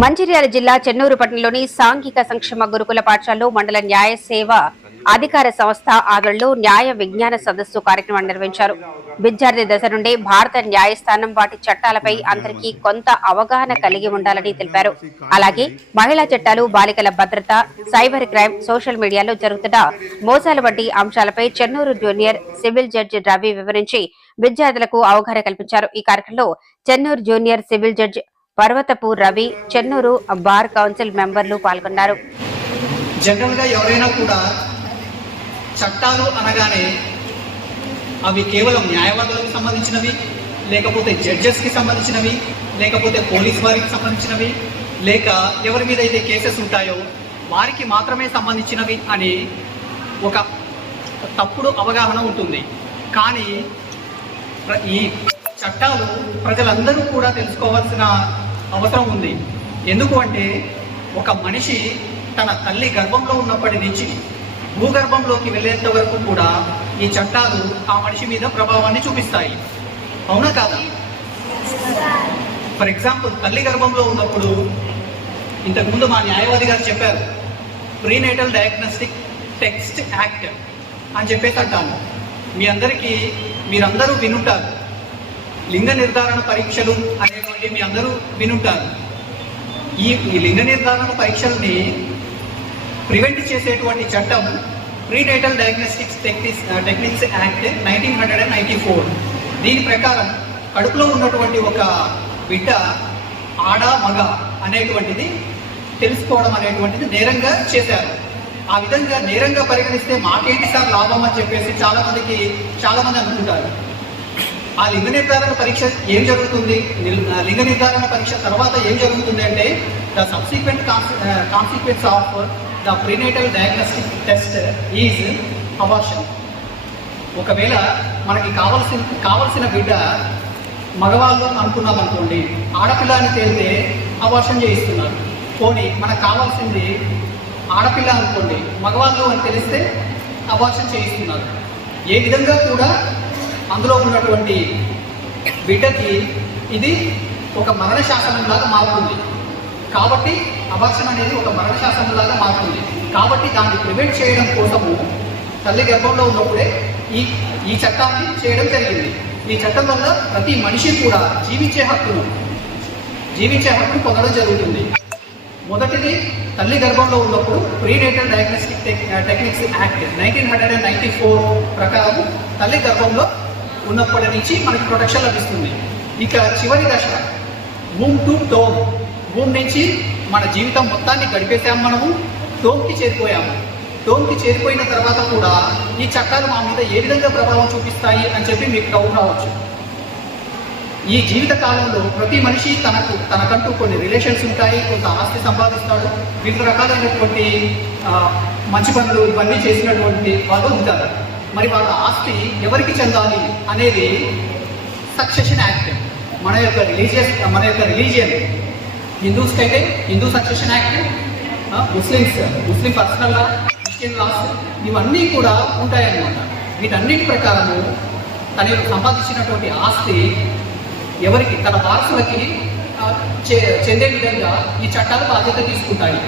మంచిర్యాల జిల్లా చెన్నూరు పట్టణంలోని సాంఘిక సంక్షేమ గురుకుల పాఠశాలలో మండల న్యాయ సేవ అధికార సంస్థ ఆధ్వర్యంలో న్యాయ విజ్ఞాన సదస్సు కార్యక్రమం నిర్వహించారు. విద్యార్థి దశ నుండే భారత న్యాయస్థానం వాటి చట్టాలపై అందరికీ కొంత అవగాహన కలిగి ఉండాలని తెలిపారు. అలాగే మహిళా చట్టాలు, బాలికల భద్రత, సైబర్ క్రైమ్, సోషల్ మీడియాలో జరుగుతున్న మోసాల వంటి అంశాలపై Chennur junior civil judge Ravi వివరించి విద్యార్థులకు అవగాహన కల్పించారు. ఈ కార్యక్రమంలో Chennur junior civil judge Parvathapu Ravi, Chennur bar council మెంబర్లు పాల్గొన్నారు. జనరల్ గా ఎవరైనా కూడా చట్టాలు అనగానే అవి కేవలం న్యాయవాదులకు సంబంధించినవి, లేకపోతే జడ్జెస్ కి సంబంధించినవి, లేకపోతే పోలీస్ వారికి సంబంధించినవి, లేక ఎవరి మీద అయితే కేసెస్ ఉంటాయో వారికి మాత్రమే సంబంధించినవి అని ఒక తప్పుడు అవగాహన ఉంటుంది. కానీ ఈ చట్టాలు ప్రజలందరూ కూడా తెలుసుకోవాల్సిన అవసరం ఉంది. ఎందుకు అంటే ఒక మనిషి తన తల్లి గర్భంలో ఉన్నప్పటి నుంచి భూగర్భంలోకి వెళ్ళేంత వరకు కూడా ఈ చట్టాలు ఆ మనిషి మీద ప్రభావాన్ని చూపిస్తాయి. అవునా కాదా? ఫర్ ఎగ్జాంపుల్, తల్లి గర్భంలో ఉన్నప్పుడు ఇంతకుముందు మా న్యాయవాది గారు చెప్పారు, ప్రీనేటల్ డయాగ్నోస్టిక్ టెక్స్ట్ యాక్ట్ అని చెప్పేసి అంటాము. మీరందరూ వినుంటారు. లింగ నిర్ధారణ పరీక్షలు అనేటువంటి మీ అందరూ వినుంటారు. ఈ లింగ నిర్ధారణ పరీక్షల్ని ప్రివెంట్ చేసేటువంటి చట్టం ప్రీనేటల్ డయాగ్నోస్టిక్స్ టెక్నిక్స్ యాక్ట్ 1994. దీని ప్రకారం కడుపులో ఉన్నటువంటి ఒక బిడ్డ ఆడ మగ అనేటువంటిది తెలుసుకోవడం అనేటువంటిది నేరంగా చేశారు. ఆ విధంగా నేరంగా పరిగణిస్తే మాకేంటి సార్ లాభం అని చెప్పేసి చాలా మంది అనుకుంటారు. ఆ లింగ నిర్ధారణ పరీక్ష ఏం జరుగుతుంది, లింగ నిర్ధారణ పరీక్ష తర్వాత ఏం జరుగుతుంది అంటే the subsequent consequence of the prenatal diagnostic test is abortion. ఒకవేళ మనకి కావలసిన బిడ్డ మగవాళ్ళు అనుకున్నాం అనుకోండి, ఆడపిల్ల అని తేలితే అబార్షన్ చేయిస్తున్నారు. పోనీ మనకు కావాల్సింది ఆడపిల్ల అనుకోండి, మగవాళ్ళు అని తెలిస్తే అబార్షన్ చేయిస్తున్నారు. ఏ విధంగా కూడా అందులో ఉన్నటువంటి బిడ్డకి ఇది ఒక మరణ శాసనంలాగా మారుతుంది. కాబట్టి అబార్షన్ అనేది ఒక మరణ శాసనంలాగా మారుతుంది. కాబట్టి దాన్ని ప్రివెంట్ చేయడం కోసము తల్లి గర్భంలో ఉన్నప్పుడే ఈ చట్టాన్ని చేయడం జరిగింది. ఈ చట్టం వల్ల ప్రతి మనిషి కూడా జీవించే హక్కును పొందడం జరుగుతుంది. మొదటిది, తల్లి గర్భంలో ఉన్నప్పుడు ప్రీనేటల్ డయాగ్నోస్టిక్ టెక్నిక్స్ యాక్ట్ 1994 ప్రకారం తల్లి గర్భంలో ఉన్నప్పటి నుంచి మనకి ప్రొటెక్షన్ లభిస్తుంది. ఇక చివరి దశ వూమ్ టు టోమ్. వూమ్ నుంచి మన జీవితం మొత్తాన్ని గడిపేసాము, మనము టోమ్కి చేరిపోయాము. టోమ్కి చేరిపోయిన తర్వాత కూడా ఈ చట్టాలు మా మీద ఏ విధంగా ప్రభావం చూపిస్తాయి అని చెప్పి మీకు డౌట్ రావచ్చు. ఈ జీవిత కాలంలో ప్రతి మనిషి తనకంటూ కొన్ని రిలేషన్స్ ఉంటాయి, కొంత ఆస్తి సంపాదిస్తాడు, వివిధ రకాలైనటువంటి మంచి పనులు ఇవన్నీ చేసినటువంటి వాళ్ళు ఉంటారు. మరి వాళ్ళ ఆస్తి ఎవరికి చెందాలి అనేది సక్సెషన్ యాక్ట్. మన యొక్క రిలీజియన్ హిందూస్కి అయితే హిందూ సక్సెషన్ యాక్ట్, ముస్లిం పర్సనల్ లా, క్రిస్టియన్ లాస్ ఇవన్నీ కూడా ఉంటాయన్నమాట. వీటన్నిటి ప్రకారము తన సంపాదించినటువంటి ఆస్తి ఎవరికి, తన వారసులకి చెందే విధంగా ఈ చట్టాలు బాధ్యత తీసుకుంటాయి.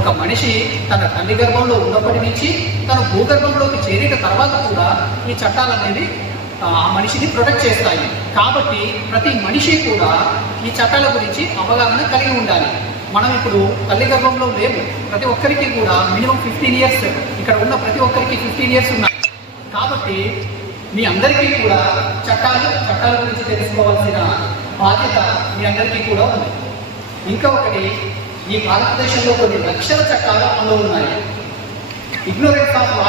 ఒక మనిషి తన తల్లి గర్భంలో ఉన్నప్పటి నుంచి తన భూగర్భంలోకి చేరిన తర్వాత కూడా ఈ చట్టాలు అనేది ఆ మనిషిని ప్రొటెక్ట్ చేస్తాయి. కాబట్టి ప్రతి మనిషి కూడా ఈ చట్టాల గురించి అవగాహన కలిగి ఉండాలి. మనం ఇప్పుడు తల్లి గర్భంలో లేము. ప్రతి ఒక్కరికి కూడా మినిమం 15 ఇయర్స్, ఇక్కడ ఉన్న ప్రతి ఒక్కరికి 15 ఇయర్స్ ఉన్నాయి. కాబట్టి మీ అందరికీ కూడా చట్టాల గురించి తెలుసుకోవాల్సిన బాధ్యత మీ అందరికీ కూడా ఉంది. ఇంకా ఒకటి, ఈ భారతదేశంలో కొన్ని లక్షల చట్టాలు అమలు ఉన్నాయి. Ignorance of law